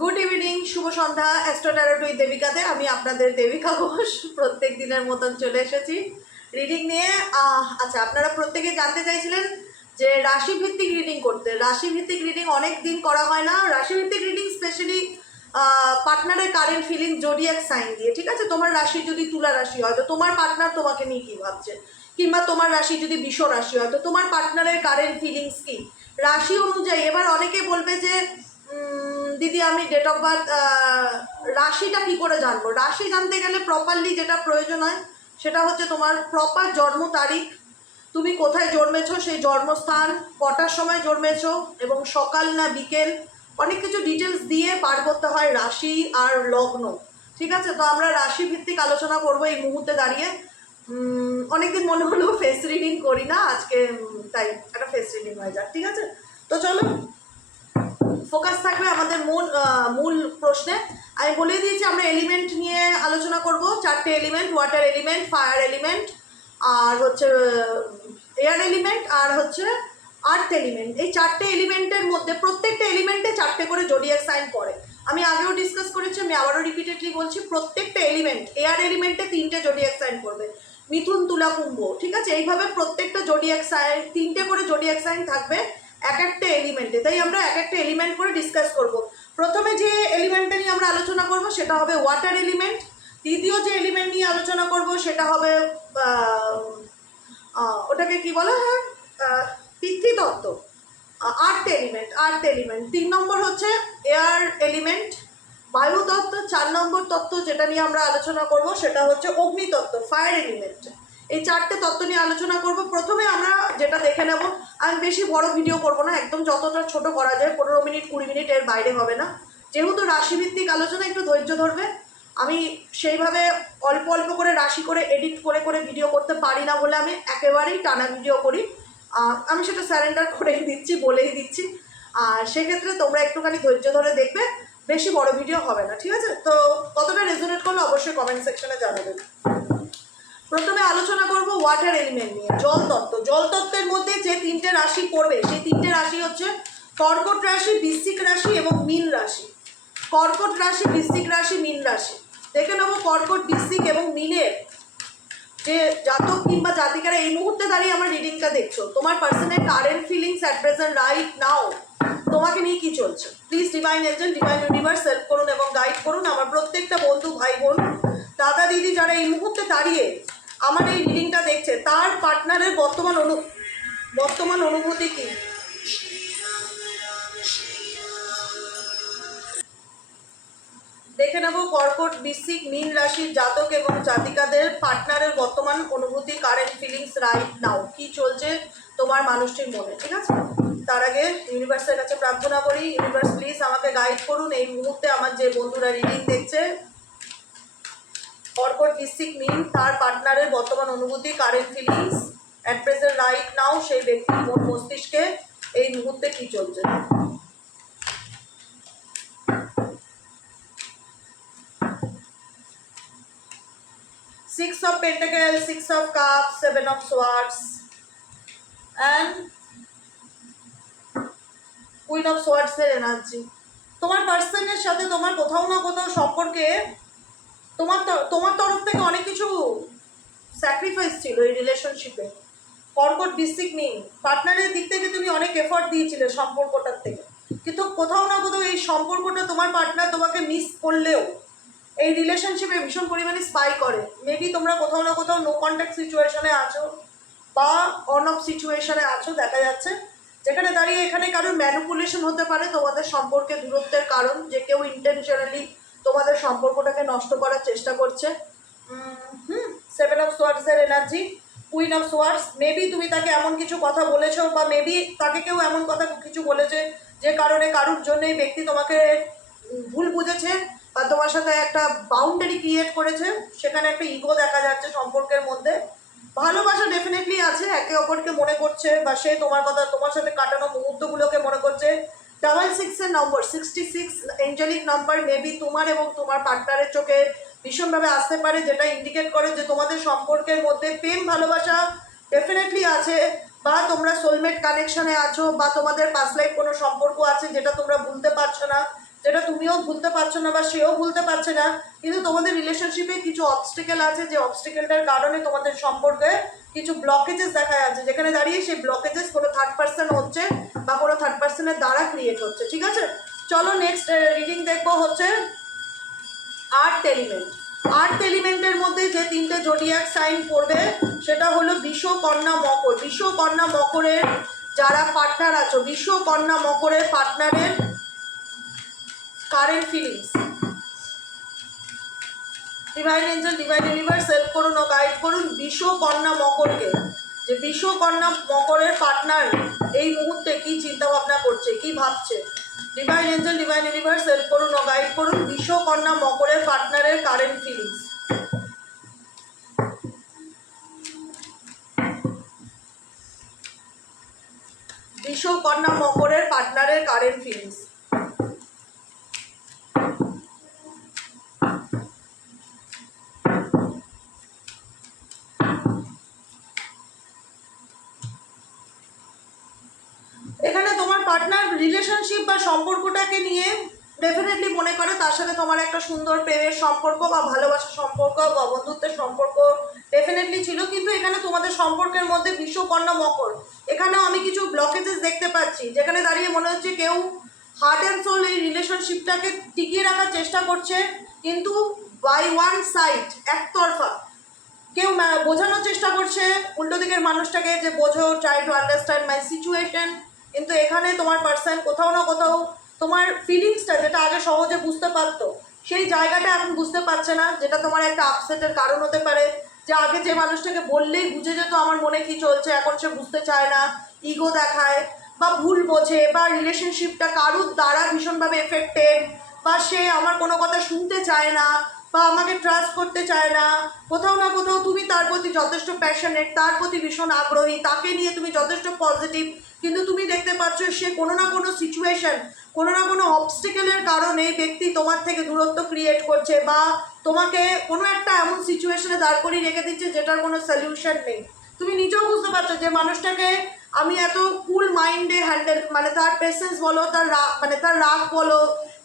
Good evening, শুভ সন্ধ্যা। Astro tarot with দেবিকাতে আমি আপনাদের দেবিকা ঘোষ প্রত্যেক দিনের মতন চলে এসেছি রিডিং নিয়ে। আচ্ছা, আপনারা প্রত্যেকে জানতে চাইছিলেন যে রাশিভিত্তিক রিডিং করতে। রাশিভিত্তিক রিডিং অনেক দিন করা হয় না। রাশিভিত্তিক রিডিং স্পেশালি পার্টনারের কারেন্ট ফিলিং জোডিয়াক সাইন দিয়ে, ঠিক আছে? তোমার রাশি যদি তুলা রাশি হয় তো তোমার পার্টনার তোমাকে নিয়ে কী ভাবছে, কিংবা তোমার রাশি যদি বৃষ রাশি হয় তো তোমার পার্টনারের কারেন্ট ফিলিংস কী রাশি অনুযায়ী। এবার অনেকে বলবে যে দিদি আমি ডেট অফ বার্থ রাশিটা কী করে জানবো? রাশি জানতে গেলে প্রপারলি যেটা প্রয়োজন হয় সেটা হচ্ছে তোমার প্রপার জন্ম তারিখ, তুমি কোথায় জন্মেছো, সেই জন্মস্থান, কটার সময় জন্মেছো এবং সকাল না বিকেল, অনেক কিছু ডিটেলস দিয়ে পার করতে হয় রাশি আর লগ্ন, ঠিক আছে? তো আমরা রাশি ভিত্তিক আলোচনা করবো এই মুহূর্তে দাঁড়িয়ে। অনেকদিন মনে হলো ফেস রিডিং করি না, আজকে তাই একটা ফেস রিডিং হয়ে যাক, ঠিক আছে? তো চলো, ফোকাস থাকবে আমাদের মূল প্রশ্নে। আমি বলে দিয়েছি আমরা এলিমেন্ট নিয়ে আলোচনা করব। 4টে element: water element, fire element, আর হচ্ছে এয়ার এলিমেন্ট, আর হচ্ছে আর্থ এলিমেন্ট। এই 4টে এলিমেন্টের মধ্যে প্রত্যেকটা এলিমেন্টে 4টে করে জোডিয়াক সাইন পড়ে। আমি আগেও ডিসকাস করেছি, আমি আবারও রিপিটেডলি বলছি, প্রত্যেকটা এলিমেন্ট, এয়ার এলিমেন্টে 3টে জোডিয়াক সাইন পড়বে: মিথুন, তুলা, কুম্ভ, ঠিক আছে? এইভাবে প্রত্যেকটা জোডিয়াক সাইন 3টে করে জোডিয়াক সাইন থাকবে এক একটা এলিমেন্টে। তাই আমরা এক একটা এলিমেন্ট করে ডিসকাস করব। প্রথমে যে এলিমেন্টটা নিয়ে আমরা আলোচনা করব সেটা হবে ওয়াটার এলিমেন্ট। দ্বিতীয় যে এলিমেন্ট নিয়ে আলোচনা করব সেটা হবে ওটাকে কি বলা হয়, পৃথ্বীতত্ত্ব, আর্থ এলিমেন্ট। 3 নম্বর হচ্ছে এয়ার এলিমেন্ট, বায়ুতত্ত্ব। 4 নম্বর তত্ত্ব যেটা নিয়ে আমরা আলোচনা করব সেটা হচ্ছে অগ্নিতত্ত্ব, ফায়ার এলিমেন্ট। এই 4টে তত্ত্ব নিয়ে আলোচনা করব। প্রথমে আমরা যেটা দেখে নেব, আমি বেশি বড় ভিডিও করব না, একদম যতটা ছোট করা যায়, 15 মিনিট 20 মিনিট এর বাইরে হবে না। যেহেতু রাশিভিত্তিক আলোচনা, একটু ধৈর্য ধরবে। আমি সেইভাবে অল্প অল্প করে রাশি করে এডিট করে করে ভিডিও করতে পারি না বলে আমি একেবারেই টানা ভিডিও করি। আমি সেটা স্যারেন্ডার করেই দিচ্ছি, বলেই দিচ্ছি। আর সেক্ষেত্রে তোমরা একটুখানি ধৈর্য ধরে দেখবে, বেশি বড় ভিডিও হবে না, ঠিক আছে? তো কতটা রেজোনেট করলো অবশ্যই কমেন্ট সেকশনে জানাবেন। প্রথমে আলোচনা করব ওয়াটার এলিমেন্ট নিয়ে, জল তত্ত্ব। জল তত্ত্বের মধ্যে যে 3টে রাশি পড়বে সেই 3টে রাশি হচ্ছে কর্কট রাশি, বৃশ্চিক রাশি এবং মীন রাশি। কর্কট রাশি, বৃশ্চিক রাশি, মীন রাশি। দেখে নেব কর্কট, বৃশ্চিক এবং মীনের যে জাতক কিংবা জাতিকারা এই মুহূর্তে দাঁড়িয়ে আমার রিডিংটা দেখছো, তোমার personal current feelings at present right নাও তোমাকে নিয়ে কি চলছে। Please divine agent, divine universe help করুন এবং গাইড করুন আমার প্রত্যেকটা বন্ধু, ভাই বোন, দাদা দিদি যারা এই মুহূর্তে দাঁড়িয়ে আমার এই রিডিংটা দেখছে, তার পার্টনারের বর্তমান অনুভূতি কী। দেখে নেব কর্কট, বৃশ্চিক, মীন রাশির জাতক এবং জাতিকাদের পার্টনারের বর্তমান অনুভূতি, কারেন্ট ফিলিংস রাইট নাও কি চলছে তোমার মানুষটির মনে, ঠিক আছে? তার আগে ইউনিভার্সের কাছে প্রার্থনা করি, ইউনিভার্স প্লিজ আমাকে গাইড করুন এই মুহূর্তে আমার যে বন্ধুরা রিডিং দেখছে, কর্কট, বৃশ্চিক, মীন, তার পার্টনারের বর্তমান অনুভূতি, current feelings at present right নাও, সেই ব্যক্তির মন মস্তিষ্কে এই মুহূর্তে কি চলছে। Six of Pentacles, Six of Cups, Seven of Swords and Queen of Swords এর এনার্জি। তোমার পার্সনের সাথে তোমার কোথাও না কোথাও সম্পর্কে তোমার তরফ থেকে অনেক কিছু স্যাক্রিফাইস ছিল এই রিলেশনশিপে। কর্কট, বৃশ্চিক, মীন পার্টনারের দিক থেকে তুমি অনেক এফর্ট দিয়েছিলে সম্পর্কটার থেকে, কিন্তু কোথাও না কোথাও এই সম্পর্কটা তোমার পার্টনার তোমাকে মিস করলেও এই রিলেশনশিপে ভীষণ পরিমাণে স্পাই করে। মেবি তোমরা কোথাও না কোথাও নো কন্ট্যাক্ট সিচুয়েশনে আছো বা অন অফ সিচুয়েশনে আছো দেখা যাচ্ছে, যেখানে দাঁড়িয়ে এখানে কারোর ম্যানিপুলেশন হতে পারে তোমাদের সম্পর্কে দূরত্বের কারণ, যে কেউ ইন্টেনশনালি তোমাদের সম্পর্কটাকে নষ্ট করার চেষ্টা করছে। সেভেন অফ সোয়ার্ডসের energy, queen of swords. Maybe তুমি তাকে এমন কিছু কথা বলেছো বা মেবি তাকে কেউ এমন কথা কিছু বলেছে যে কারণে কারোর জন্য এই ব্যক্তি তোমাকে ভুল বুঝেছে বা তোমার সাথে একটা বাউন্ডারি ক্রিয়েট করেছে, সেখানে একটা ইগো দেখা যাচ্ছে সম্পর্কের মধ্যে। ভালোবাসা ডেফিনেটলি আছে, একে অপরকে মনে করছে বা সে তোমার কথা, তোমার সাথে কাটানো মুহূর্তগুলোকে মনে করছে। 66 এর নম্বর, 66 এঞ্জেলিক নাম্বার মেবি তোমার এবং তোমার পার্টনারের চোখে ভীষণভাবে আসতে পারে, যেটা ইন্ডিকেট করে যে তোমাদের সম্পর্কের মধ্যে প্রেম ভালোবাসা ডেফিনেটলি আছে, বা তোমরা সোলমেট কানেকশনে আছো, বা তোমাদের পাস্ট লাইফ কোনো সম্পর্ক আছে যেটা তোমরা ভুলতে পারছো না, যেটা তুমিও ভুলতে পারছো না বা সেও ভুলতে পারছে না, কিন্তু তোমাদের রিলেশনশিপে কিছু অবস্টেকেল আছে, যে অবস্টেকেলটার কারণে তোমাদের সম্পর্কে কিছু ব্লকেজেস দেখা যাচ্ছে, যেখানে দাঁড়িয়ে সেই ব্লকেজেস কোনো থার্ড পার্সন হচ্ছে বা কোনো থার্ড পার্সনের দ্বারা ক্রিয়েট হচ্ছে। ঠিক আছে, চলো নেক্সট রিডিং দেখবো হচ্ছে আর্থ এলিমেন্ট। আর্থ এলিমেন্টের মধ্যে যে তিনটে জোডিয়াক সাইন পড়বে সেটা হলো বৃষ, কন্যা, মকর। বৃষ, কন্যা, মকরের যারা পার্টনার আছো, বৃষ, কন্যা, মকরের পার্টনারের current feelings. Divine Angel, divine universe help করুন ও গাইড করুন বৃষ, কন্যা, মকরকে, যে বৃষ, কন্যা, মকরের পার্টনার এই মুহূর্তে কি চিন্তা ভাবনা করছে, কি ভাবছে। Divine Angel, divine universe help করুন ও গাইড করুন বৃষ, কন্যা, মকরের পার্টনারের কারেন্ট ফিলিংস। বৃষ, কন্যা, মকরের পার্টনারের কারেন্ট ফিলিংস। এখানে তোমার পার্টনার রিলেশনশিপ বা সম্পর্কটাকে নিয়ে ডেফিনেটলি মনে করো তার সাথে তোমার একটা সুন্দর প্রেমের সম্পর্ক বা ভালোবাসার সম্পর্ক বা বন্ধুত্বের সম্পর্ক ডেফিনেটলি ছিল, কিন্তু এখানে তোমাদের সম্পর্কের মধ্যে বৃষ, কন্যা, মকর, এখানেও আমি কিছু ব্লকেজেস দেখতে পাচ্ছি, যেখানে দাঁড়িয়ে মনে হচ্ছে কেউ হার্ট অ্যান্ড সোল এই রিলেশনশিপটাকে টিকিয়ে রাখার চেষ্টা করছে, কিন্তু বাই ওয়ান সাইড, একতরফা কেউ বোঝানোর চেষ্টা করছে উল্টো দিকের মানুষটাকে যে বোঝো, try to understand my situation, কিন্তু এখানে তোমার পার্সন কোথাও না কোথাও তোমার ফিলিংসটা যেটা আগে সহজে বুঝতে পারতো সেই জায়গাটা এখন বুঝতে পারছে না, যেটা তোমার একটা আপসেটের কারণ হতে পারে। যে আগে যে মানুষটাকে বললেই বুঝে যেত আমার মনে কি চলছে, এখন সে বুঝতে চায় না, ইগো দেখায় বা ভুল বোঝে, বা রিলেশনশিপটা কারুর দ্বারা ভীষণভাবে এফেক্টেড, বা সে আমার কোনো কথা শুনতে চায় না বা আমাকে ট্রাস্ট করতে চায় না। কোথাও না কোথাও তুমি তার প্রতি যথেষ্ট প্যাশনেট, তার প্রতি ভীষণ আগ্রহী, তাকে নিয়ে তুমি যথেষ্ট পজিটিভ, কিন্তু তুমি দেখতে পাচ্ছ সে কোনো না কোনো সিচুয়েশন, কোনো না কোনো অবস্টেকেলের কারণে এই ব্যক্তি তোমার থেকে দূরত্ব ক্রিয়েট করছে বা তোমাকে কোনো একটা এমন সিচুয়েশনে দাঁড় করিয়ে রেখে দিচ্ছে যেটার কোনো সলিউশন নেই। তুমি নিজেও বুঝতে পারছো যে মানুষটাকে আমি এত কুল মাইন্ডে হ্যান্ডেল, মানে তার পেশেন্স বলো, তার রাগ, মানে তার রাগ বলো,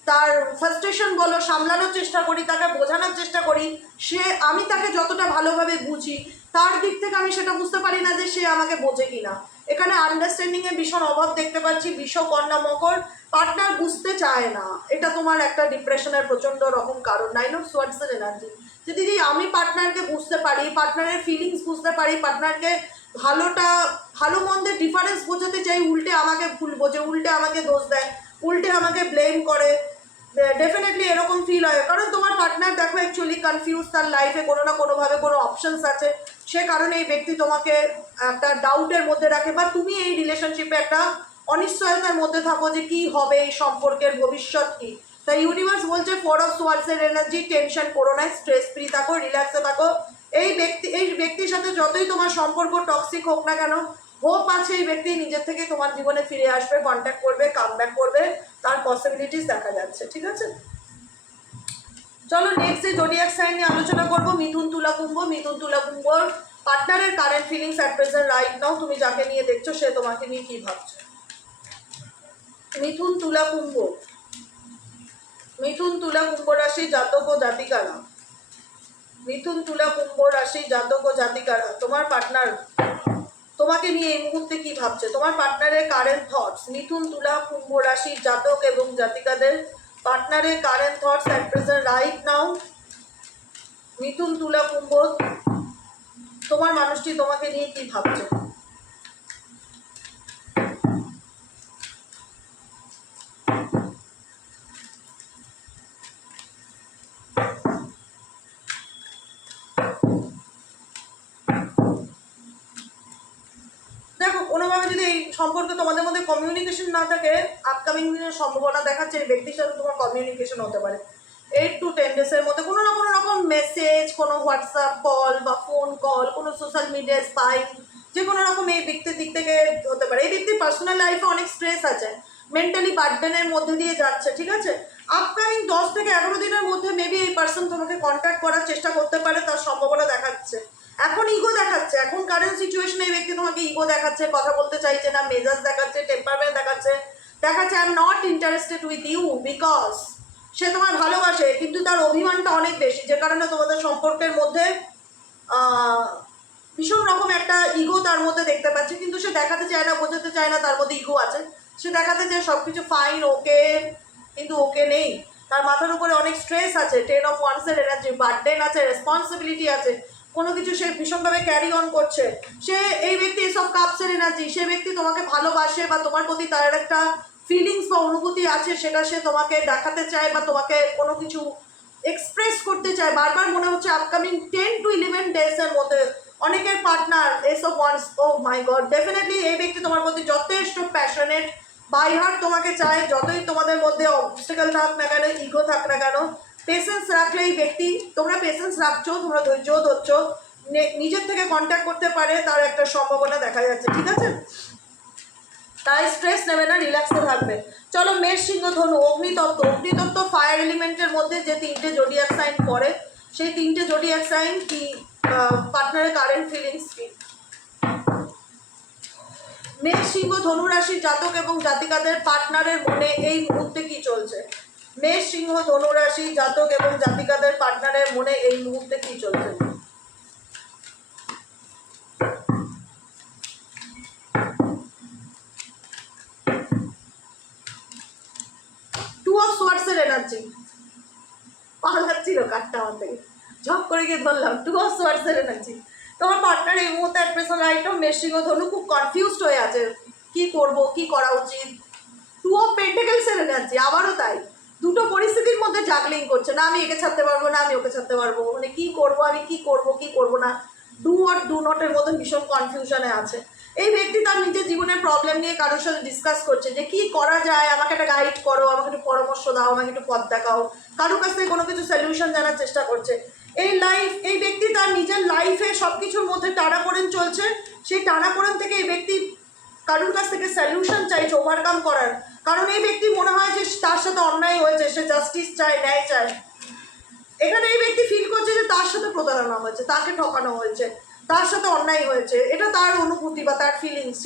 তার ফ্রাস্ট্রেশন বলো, সামলানোর চেষ্টা করি, তাকে বোঝানোর চেষ্টা করি, সে আমি তাকে যতটা ভালোভাবে বুঝি তার দিক থেকে আমি সেটা বুঝতে পারি না যে সে আমাকে বোঝে কিনা। এখানে আন্ডারস্ট্যান্ডিংয়ের ভীষণ অভাব দেখতে পাচ্ছি। বৃষ, কন্যা, মকর পার্টনার বুঝতে চায় না, এটা তোমার একটা ডিপ্রেশনের প্রচণ্ড রকম কারণ। 9 অফ সোয়ার্ডসের এনার্জি, যে দিদি আমি পার্টনারকে বুঝতে পারি, পার্টনারের ফিলিংস বুঝতে পারি, পার্টনারকে ভালো মন্দের ডিফারেন্স বোঝাতে চাই, উল্টে আমাকে ভুল বোঝে, উল্টে আমাকে দোষ দেয়, উল্টে আমাকে ব্লেম করে। ডেফিনেটলি এরকম ফিল হয়, কারণ তোমার পার্টনার দেখো অ্যাকচুয়ালি কনফিউজ, তার লাইফে কোনো না কোনোভাবে কোনো অপশনস আছে, সে কারণে এই ব্যক্তি তোমাকে একটা ডাউটের মধ্যে রাখে, বা তুমি এই রিলেশনশিপে একটা অনিশ্চয়তার মধ্যে থাকো যে কি হবে, এই সম্পর্কের ভবিষ্যৎ কি। তাই ইউনিভার্স বলছে 4 অফ সোয়ার্ডসের এনার্জি, টেনশন করো না, স্ট্রেস ফ্রি থাকো, রিল্যাক্সে থাকো। এই ব্যক্তির সাথে যতই তোমার সম্পর্ক টক্সিক হোক না কেন, হোপ আছে এই ব্যক্তি নিজের থেকে তোমার জীবনে ফিরে আসবে, কন্ট্যাক্ট করবে, কামব্যাক করবে, তার পসিবিলিটিস দেখা যাচ্ছে। ঠিক আছে, চলো নেক্সট যে জোডিয়াক সাইন নিয়ে আলোচনা করবো, মিথুন, তুলা, কুম্ভ। মিথুন, তুলা, কুম্ভর পার্টনারের current feelings at present right নাও, তুমি যাকে নিয়ে দেখছো সে তোমাকে নিয়ে কি ভাবছে। মিথুন, তুলা, কুম্ভ। মিথুন, তুলা, কুম্ভ রাশি জাতক ও জাতিকারা, মিথুন, তুলা, কুম্ভ রাশি জাতক ও জাতিকারা, তোমার পার্টনার তোমাকে নিয়ে এই মুহূর্তে কি ভাবছে, তোমার পার্টনারের কারেন্ট থটস। মিথুন, তুলা, কুম্ভ রাশির জাতক এবং জাতিকাদের পার্টনারের current thoughts at present right now. মিথুন, তুলা, কুম্ভ, তোমার মানুষটি তোমাকে নিয়ে কি ভাবছে। দেখো কোনোভাবে যদি এই সম্পর্কে তোমাদের মধ্যে কমিউনিকেশন না থাকে, আপকামিং দিনের সম্ভাবনা দেখাচ্ছে এই ব্যক্তির সাথে তোমার কমিউনিকেশন হতে পারে 8 to 10 ডেজের মধ্যে, কোনো না কোনো রকম মেসেজ, কোনো হোয়াটসঅ্যাপ কল বা ফোন কল, কোনো সোশ্যাল মিডিয়ায় স্পাইক, যে কোনো রকম এই ব্যক্তির দিক থেকে হতে পারে। এই ব্যক্তির পার্সোনাল লাইফে অনেক স্ট্রেস আছে, মেন্টালি বার্ডেনের মধ্যে দিয়ে যাচ্ছে। ঠিক আছে, আপকামিং 10 থেকে 11 দিনের মধ্যে মেবি এই পার্সন তোমাকে কন্ট্যাক্ট করার চেষ্টা করতে পারে, তার সম্ভাবনা দেখাচ্ছে। এখন ইগো দেখাচ্ছে, এখন কারেন্ট সিচুয়েশনে এই ব্যক্তি তোমাকে ইগো দেখাচ্ছে, কথা বলতে চাইছে না, মেজাজ দেখাচ্ছে, টেম্পারমেন্ট দেখাচ্ছে, I am not interested with you because সে তোমায় ভালোবাসে, কিন্তু তার অভিমানটা অনেক বেশি, যে কারণে তোমাদের সম্পর্কের মধ্যে ভীষণ রকম একটা ইগো তার মধ্যে দেখতে পাচ্ছি। কিন্তু সে দেখাতে চায় না, বোঝাতে চায় না তার মধ্যে ইগো আছে। সে দেখাতে চায় সব কিছু ফাইন, ওকে, কিন্তু ওকে নেই। তার মাথার উপরে অনেক স্ট্রেস আছে, 10 of Wands এনার্জি, বার্ডেন আছে, রেসপন্সিবিলিটি আছে, কোনো কিছু সে ভীষণভাবে ক্যারি অন করছে। সে এই ব্যক্তি এসব কাপসের এনার্জি, সে ব্যক্তি তোমাকে ভালোবাসে বা তোমার প্রতি তার একটা ফিলিংস বা অনুভূতি আছে, সেটা সে তোমাকে দেখাতে চায় বা তোমাকে কোনো কিছু এক্সপ্রেস করতে চায়। বারবার মনে হচ্ছে আপকামিং 10 to 11 ডেজের মধ্যে অনেকের partner ace of wands, oh my god, definitely এই ব্যক্তি তোমার প্রতি যথেষ্ট প্যাশনেট, বাই হার্ট তোমাকে চায়। যতই তোমাদের মধ্যে অবস্টেকল থাক না কেন, ইগো থাক না কেন, পেশেন্স রাখলে এই ব্যক্তি, তোমরা পেশেন্স রাখছো, তোমরা ধৈর্য ধরছো, নিজের থেকে কন্ট্যাক্ট করতে পারে তার একটা সম্ভাবনা দেখা যাচ্ছে, ঠিক আছে? তাই স্ট্রেস নেবে না, রিল্যাক্সে থাকবে। চলো মেষ, সিংহ, ধনু, অগ্নিতত্ত্ব। অগ্নিতত্ত্ব ফায়ার এলিমেন্টের মধ্যে যে 3টে জোডিয়াক সাইন পড়ে, সেই 3টে জোডিয়াক সাইন কি পার্টনারের কারেন্ট ফিলিংস কি? মেষ, সিংহ, ধনু রাশির জাতক এবং জাতিকাদের পার্টনারের মনে এই মুহূর্তে কি চলছে? মেষ, সিংহ, ধনু রাশি জাতক এবং জাতিকাদের পার্টনারের মনে এই মুহূর্তে কি চলছে? টু অফ সোয়ার্ডসের এনার্জি পালাচ্ছিল কাঠটা আমার থেকে, ঝপ করে গিয়ে ধরলাম। টু অফ সোয়ার্ডসের এনার্জি, তোমার পার্টনার এই মুহূর্তে এক পেছন রাইট অফ মেষ, সিংহ, ধনু খুব কনফিউজড হয়ে আছে, কি করব, কি করা উচিত। টু অফ পেন্টাকেলসের এনার্জি আবারও তাই, দুটো পরিস্থিতির মধ্যে জাগলিং করছে, না আমি একে ছাড়তে পারবো না, আমি ওকে ছাড়তে পারবো, মানে কি করব আমি, কি করব কি করব না, ডু আর ডু নটের মধ্যে ভীষণ কনফিউশনে আছে। এই ব্যক্তি তার নিজের জীবনের প্রবলেম নিয়ে কারোর সাথে ডিসকাস করছে যে কি করা যায়, আমাকে একটা গাইড করো, আমাকে একটু পরামর্শ দাও, আমাকে একটু পথ দেখাও, কারোর কাছ থেকে কোনো কিছু সলিউশন জানার চেষ্টা করছে। এই ব্যক্তি তার নিজের লাইফে সব কিছুর মধ্যে টানাপোড়েন চলছে, সেই টানাপোড়েন থেকে এই ব্যক্তি কারোর কাছ থেকে সলিউশন চাইছে ওভারকাম করার। কারণ এই ব্যক্তি মনে হয় যে তার সাথে অন্যায় হয়েছে, সে জাস্টিস চায়, ন্যায় চায়। এখানে এই ব্যক্তি ফিল করছে যে তার সাথে প্রতারণা হয়েছে, তাকে ঠকানো হয়েছে, তার সাথে অন্যায় হয়েছে, এটা তার অনুভূতি বা তার ফিলিংস।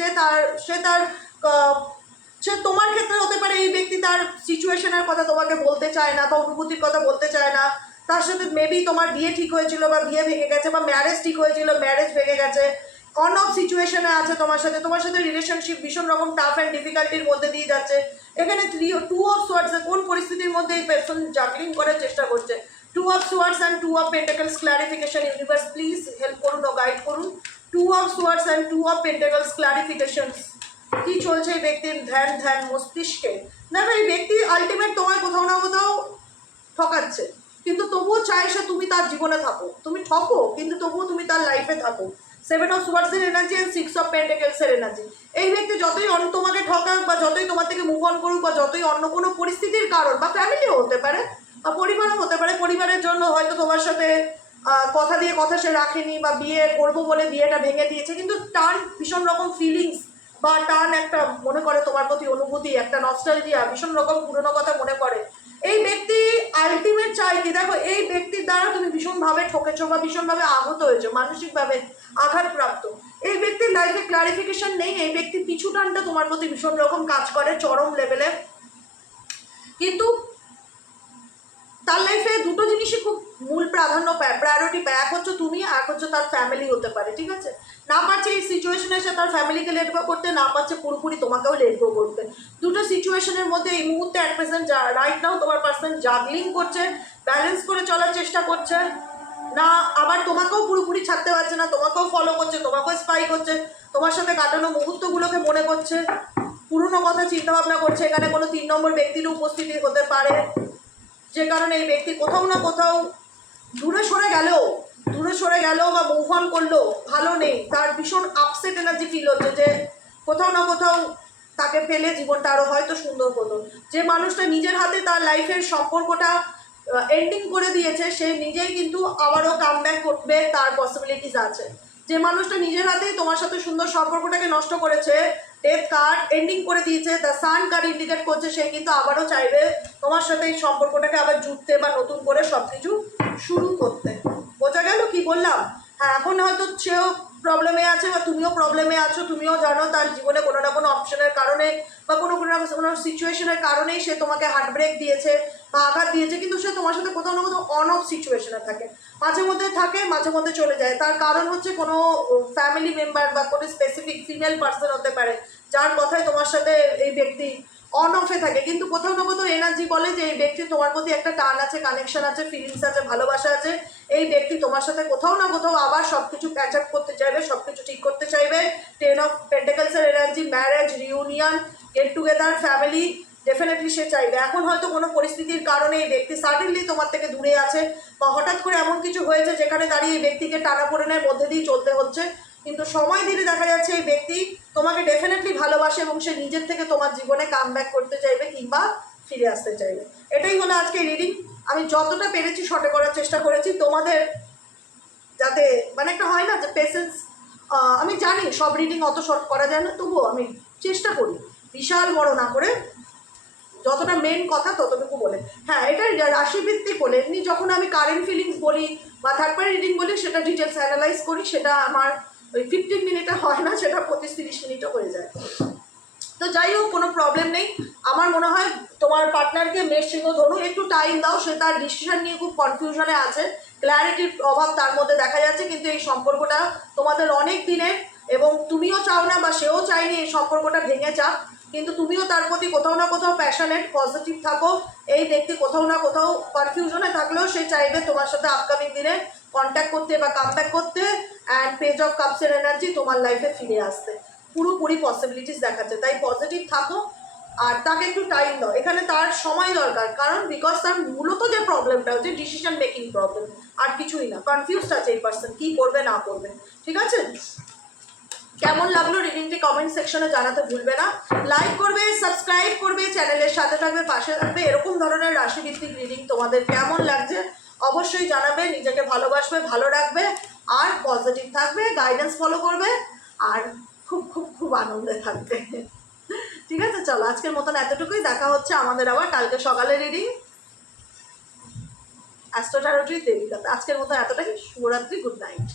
সে তোমার ক্ষেত্রে হতে পারে এই ব্যক্তি তার সিচুয়েশনের কথা তোমাকে বলতে চায় না বা অনুভূতির কথা বলতে চায় না। তার সাথে মেবি তোমার বিয়ে ঠিক হয়েছিল বা বিয়ে ভেঙে গেছে, বা ম্যারেজ ঠিক হয়েছিল, ম্যারেজ ভেঙে গেছে, অন অফ সিচুয়েশনে আছে তোমার সাথে রিলেশনশিপ ভীষণ রকম টাফ অ্যান্ড ডিফিকাল্টির মধ্যে দিয়ে যাচ্ছে। এখানে টু অফ সোয়ার্ডস কোন পরিস্থিতির মধ্যে এই পারসন জাগলিং করার চেষ্টা করছে? Two of swords and two of pentacles clarification, universe please help করুন ও গাইড করুন। Two of swords and two of pentacles clarification, কি চলছে এই ব্যক্তির ধ্যান মস্তিষ্কে? দেখো এই ব্যক্তি আলটিমেট তোমায় কোথাও না কোথাও ঠকাচ্ছে, কিন্তু তবুও চায় সে তুমি তার জীবনে থাকো, তুমি ঠকো কিন্তু তবুও তুমি তার লাইফে থাকো। 7 অফ সোয়ার্ডসের এনার্জি অ্যান্ড 6 অফ পেন্টাকেলসের এনার্জি। এই ব্যক্তি যতই তোমাকে ঠকাক বা যতই তোমার থেকে মুভ অন করুক বা যতই অন্য কোনো পরিস্থিতির কারণ, বা ফ্যামিলিও হতে পারে বা পরিবারও হতে পারে, পরিবারের জন্য হয়তো তোমার সাথে কথা দিয়ে কথা সে রাখেনি বা বিয়ে করবো বলে বিয়েটা ভেঙে দিয়েছে, কিন্তু টান ভীষণ রকম ফিলিংস বা টান একটা মনে করে তোমার প্রতি অনুভূতি, একটা নস্টালজিয়া, ভীষণ রকম পুরনো কথা মনে করে। এই ব্যক্তি আলটিমেট চাই কি, দেখো এই ব্যক্তির দ্বারা তুমি ভীষণভাবে ঠকেছো বা ভীষণভাবে আহত হয়েছো, মানসিকভাবে আঘাতপ্রাপ্ত। এই ব্যক্তির লাইফে ক্লারিফিকেশন নেই, এই ব্যক্তির পিছু টানটা তোমার প্রতি ভীষণ রকম কাজ করে চরম লেভেলে। কিন্তু তার লাইফে দুটো জিনিসই খুব মূল প্রাধান্য পায়, প্রায়োরিটি পায়, এক হচ্ছে তুমি, এক হচ্ছে তার ফ্যামিলি হতে পারে, ঠিক আছে? না পারছে এই সিচুয়েশনে এসে তার ফ্যামিলিকে লেট গো করতে, না পারছে পুরোপুরি তোমাকেও লেট গো করতে। দুটো সিচুয়েশনের মধ্যে এই মুহূর্তে অ্যাট প্রেজেন্ট রাইট নাও তোমার পার্সন জাগলিং করছে, ব্যালেন্স করে চলার চেষ্টা করছে না, আবার তোমাকেও পুরোপুরি ছাড়তে পারছে না, তোমাকেও ফলো করছে, তোমাকেও স্পাই করছে, তোমার সাথে কাটানো মুহূর্তগুলোকে মনে করছে, পুরনো কথা চিন্তা ভাবনা করছে। এখানে কোনো 3 নম্বর ব্যক্তির উপস্থিতি হতে পারে, যে কারণে এই ব্যক্তি কোথাও না কোথাও দূরে সরে গেল বা মুভ অন করলো, ভালো নেই, তার ভীষণ আপসেট এনার্জি ফিল হচ্ছে যে কোথাও না কোথাও তাকে ফেলে জীবনটা আরও হয়তো সুন্দর হতো। যে মানুষটা নিজের হাতে তার লাইফের সম্পর্কটা এন্ডিং করে দিয়েছে, সে নিজেই কিন্তু আবারও কাম ব্যাক করবে, তার পসিবিলিটিস আছে। যে মানুষটা নিজের হাতেই তোমার সাথে সুন্দর সম্পর্কটাকে নষ্ট করেছে, ডেথ কার্ড এন্ডিং করে দিয়েছে, দ্য সান কার্ড ইন্ডিকেট করছে সে কিন্তু আবারও চাইবে তোমার সাথে এই সম্পর্কটাকে আবার জুড়তে বা নতুন করে সব কিছু শুরু করতে। বোঝা গেল কি বললাম? হ্যাঁ, এখন হয়তো সেও প্রবলেমে আছে বা তুমিও প্রবলেমে আছো, তুমিও জানো তার জীবনে কোনো না কোনো অপশনের কারণে বা কোনো সিচুয়েশনের কারণেই সে তোমাকে হার্ট ব্রেক দিয়েছে, বা আঘাত দিয়েছে, কিন্তু সে তোমার সাথে কোথাও না কোথাও অন অফ সিচুয়েশনে থাকে, মাঝে মধ্যে থাকে, মাঝে মধ্যে চলে যায়। তার কারণ হচ্ছে কোনো ফ্যামিলি মেম্বার বা কোনো স্পেসিফিক ফিমেল পার্সন হতে পারে, যার কথায় তোমার সাথে এই ব্যক্তি অন অফে থাকে, কিন্তু কোথাও না কোথাও এনার্জি বলে যে এই ব্যক্তি তোমার প্রতি একটা টান আছে, কানেকশন আছে, ফিলিংস আছে, ভালোবাসা আছে। এই ব্যক্তি তোমার সাথে কোথাও না কোথাও আবার সব কিছু ক্যাচ আপ করতে চাইবে, সব কিছু ঠিক করতে চাইবে। 10 অফ পেন্টাকলসের energy, marriage, reunion, get together, family, definitely সে চাইবে। এখন হয়তো কোনো পরিস্থিতির কারণে এই ব্যক্তি সাডেনলি তোমার থেকে দূরে আছে, বা হঠাৎ করে এমন কিছু হয়েছে যেখানে দাঁড়িয়ে এই ব্যক্তিকে টানাপোড়েনের মধ্যে দিয়ে চলতে হচ্ছে, কিন্তু সময় দিলে দেখা যাচ্ছে এই ব্যক্তি তোমাকে ডেফিনেটলি ভালোবাসে এবং সে নিজের থেকে তোমার জীবনে কাম ব্যাক করতে চাইবে কিংবা ফিরে আসতে চাইবে। এটাই হলো আজকে রিডিং। আমি যতটা পেরেছি শর্টে করার চেষ্টা করেছি তোমাদের, যাতে মানে একটা হয় না যে পেশেন্স, আমি জানি সব রিডিং অত শর্ট করা যায় না, তবুও আমি চেষ্টা করি বিশাল বড় না করে, যতটা মেন কথা ততটুকু বলে। হ্যাঁ, এটা রাশিভিত্তিক বলে, এমনি যখন আমি কারেন্ট ফিলিংস বলি বা থার্ড পার্টি রিডিং বলি, সেটা ডিটেলস অ্যানালাইজ করি, সেটা আমার ওই 15 মিনিটে হয় না, সেটা 25-30 মিনিটও হয়ে যায়। তো যাই হোক, কোনো প্রবলেম নেই। আমার মনে হয় তোমার পার্টনারকে মেষ সিংহ ধনু একটু টাইম দাও, সে তার ডিসিশন নিয়ে খুব কনফিউশনে আছে, ক্ল্যারিটির অভাব তার মধ্যে দেখা যাচ্ছে, কিন্তু এই সম্পর্কটা তোমাদের অনেক দিনের, এবং তুমিও চাও না বা সেও চাইনি এই সম্পর্কটা ভেঙে যাক, কিন্তু তুমিও তার প্রতি কোথাও না কোথাও প্যাশনেট, পজিটিভ থাকো। এই ব্যক্তি কোথাও না কোথাও কনফিউশনে থাকলেও সে চাইবে তোমার সাথে আপকামিং দিনে কন্ট্যাক্ট করতে বা কামব্যাক করতে, অ্যান্ড পেজ অফ কাপসের এনার্জি তোমার লাইফে ফিরে আসতে পুরোপুরি পসিবিলিটিস দেখাচ্ছে। তাই পজিটিভ থাকো আর তাকে একটু টাইম দাও। এখানে তার সময় দরকার, কারণ বিকজ তার মূলত যে প্রবলেমটা হচ্ছে ডিসিশন মেকিং প্রবলেম, আর কিছুই না। কনফিউজড আছে এই পার্সন, কী করবে না করবে। ঠিক আছে, কেমন লাগলো রিডিংটি কমেন্ট সেকশনে জানাতে ভুলবে না। লাইক করবে, সাবস্ক্রাইব করবে, চ্যানেলের সাথে থাকবে, পাশে থাকবে। এরকম ধরনের রাশিভিত্তিক রিডিং তোমাদের কেমন লাগছে অবশ্যই জানাবে। নিজেকে ভালোবাসবে, ভালো রাখবে, আর পজিটিভ থাকবে, গাইডেন্স ফলো করবে, আর খুব খুব খুব আনন্দে থাকবে। ঠিক আছে, চলো আজকের মতন এতটুকুই। দেখা হচ্ছে আমাদের আবার কালকে সকালে রিডিং অ্যাস্ট্রো ট্যারোটি দেবিকাতে। আজকের মতন এতটাই। শুভরাত্রি, গুড নাইট।